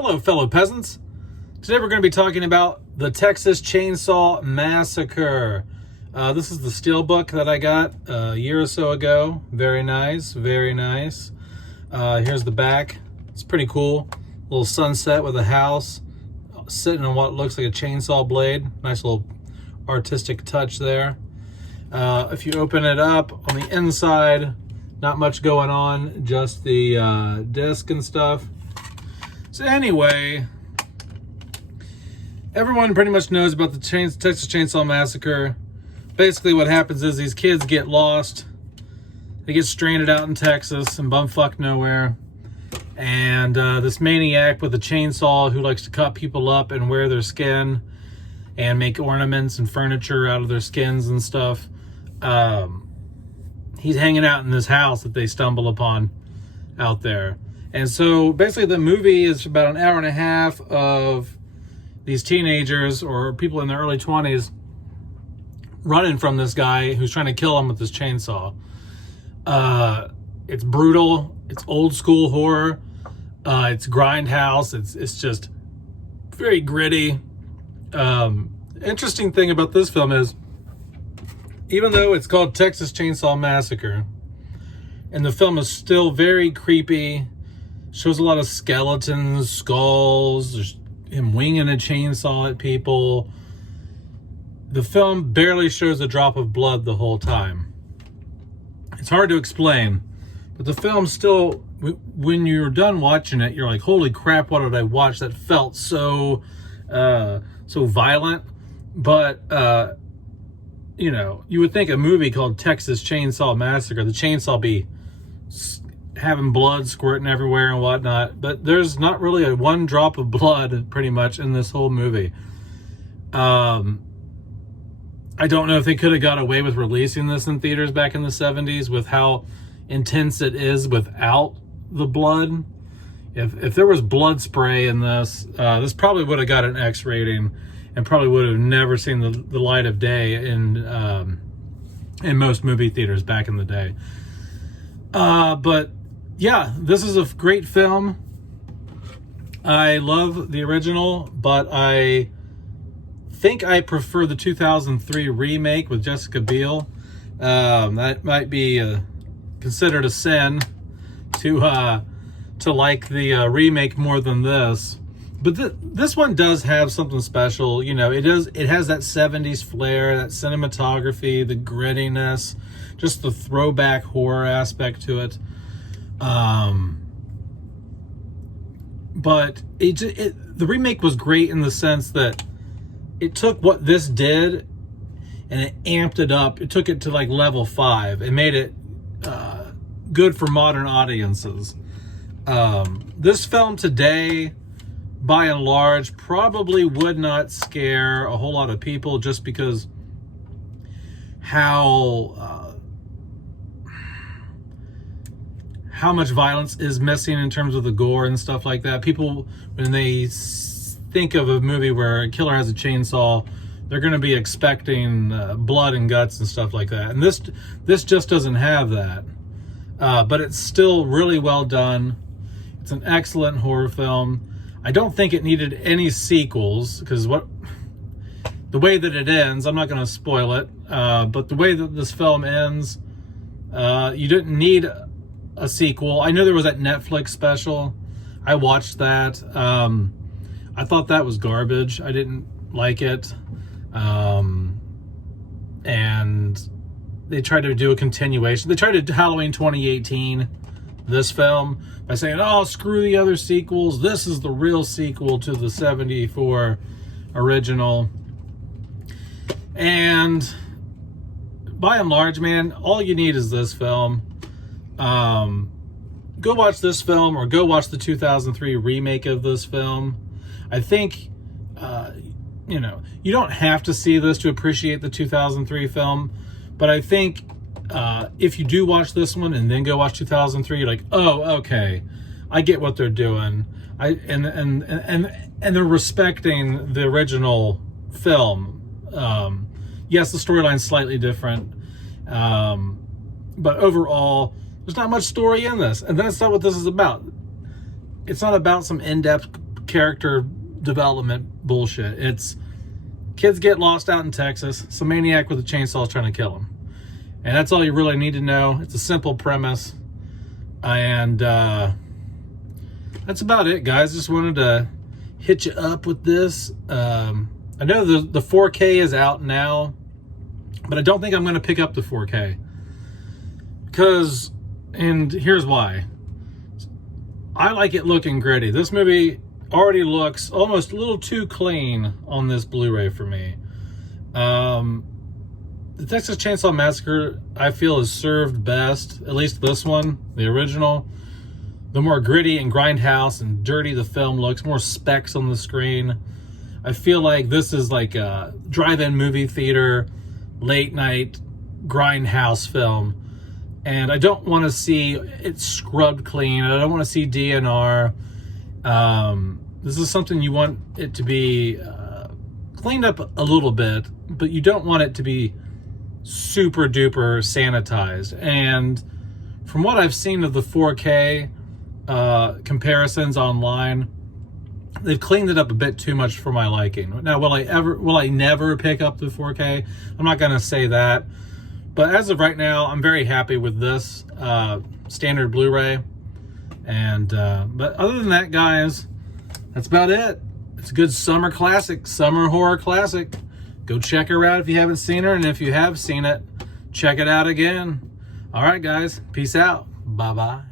Hello, fellow peasants. Today we're going to be talking about the Texas Chainsaw Massacre. This is the steelbook that I got a year or so ago. Very nice, very nice. Here's the back. It's pretty cool. A little sunset with a house sitting on what looks like a chainsaw blade. Nice little artistic touch there. If you open it up, on the inside, not much going on, just the disc and stuff. So anyway, everyone pretty much knows about the Texas Chainsaw Massacre. Basically what happens is these kids get lost. They get stranded out in Texas and bumfuck nowhere. And this maniac with a chainsaw who likes to cut people up and wear their skin and make ornaments and furniture out of their skins and stuff. He's hanging out in this house that they stumble upon out there. And so basically the movie is about an hour and a half of these teenagers or people in their early 20s running from this guy who's trying to kill them with this chainsaw. It's brutal. It's old school horror. It's grindhouse. It's just very gritty. Interesting thing about this film is, even though it's called Texas Chainsaw Massacre, and the film is still very creepy, shows a lot of skeletons, skulls, there's him winging a chainsaw at people. The film barely shows a drop of blood the whole time. It's hard to explain, but the film still, when you're done watching it, you're like, holy crap, what did I watch? That felt so violent. But, you know, you would think a movie called Texas Chainsaw Massacre, the chainsaw be having blood squirting everywhere and whatnot, but there's not really a one drop of blood pretty much in this whole movie. I don't know if they could have got away with releasing this in theaters back in the 70s with how intense it is without the blood. If there was blood spray in this, this probably would have got an X rating and probably would have never seen the light of day in most movie theaters back in the day. But yeah, this is a great film. I love the original, but I think I prefer the 2003 remake with Jessica Biel. That might be considered a sin to like the remake more than this. But this one does have something special. You know, it has that 70s flair, that cinematography, the grittiness, just the throwback horror aspect to it. But the remake was great in the sense that it took what this did and it amped it up. It took it to like level 5 and made it good for modern audiences. This film today, by and large, probably would not scare a whole lot of people just because how much violence is missing in terms of the gore and stuff like that. People, when they think of a movie where a killer has a chainsaw, they're going to be expecting blood and guts and stuff like that. And this just doesn't have that. But it's still really well done. It's an excellent horror film. I don't think it needed any sequels, because the way that it ends, I'm not going to spoil it, but the way that this film ends, you didn't need a sequel. I know there was that Netflix special. I watched that. I thought that was garbage. I didn't like it. And they tried to do a continuation. They tried to Halloween 2018 this film by saying, oh, screw the other sequels. This is the real sequel to the 74 original. And by and large, man, all you need is this film. Go watch this film or go watch the 2003 remake of this film. I think, you know, you don't have to see this to appreciate the 2003 film, but I think if you do watch this one and then go watch 2003, you're like, oh, okay, I get what they're doing. And they're respecting the original film. Yes, the storyline's slightly different, but overall, there's not much story in this, and that's not what this is about. It's not about some in-depth character development bullshit. It's kids get lost out in Texas. Some maniac with a chainsaw is trying to kill them. And that's all you really need to know. It's a simple premise. And that's about it, guys. Just wanted to hit you up with this. I know the 4K is out now, but I don't think I'm going to pick up the 4K. Because, and here's why. I like it looking gritty. This movie already looks almost a little too clean on this Blu-ray for me. The Texas Chainsaw Massacre, I feel, is served best, at least this one, the original. The more gritty and grindhouse and dirty the film looks, more specs on the screen. I feel like this is like a drive-in movie theater, late night grindhouse film. And I don't want to see it scrubbed clean. I don't want to see DNR. This is something you want it to be cleaned up a little bit, but you don't want it to be super duper sanitized. And from what I've seen of the 4K comparisons online, they've cleaned it up a bit too much for my liking. Now, will I never pick up the 4K? I'm not going to say that. But as of right now, I'm very happy with this standard Blu-ray. And but other than that, guys, that's about it. It's a good summer classic, summer horror classic. Go check her out if you haven't seen her, and if you have seen it, check it out again. All right, guys, peace out. Bye-bye.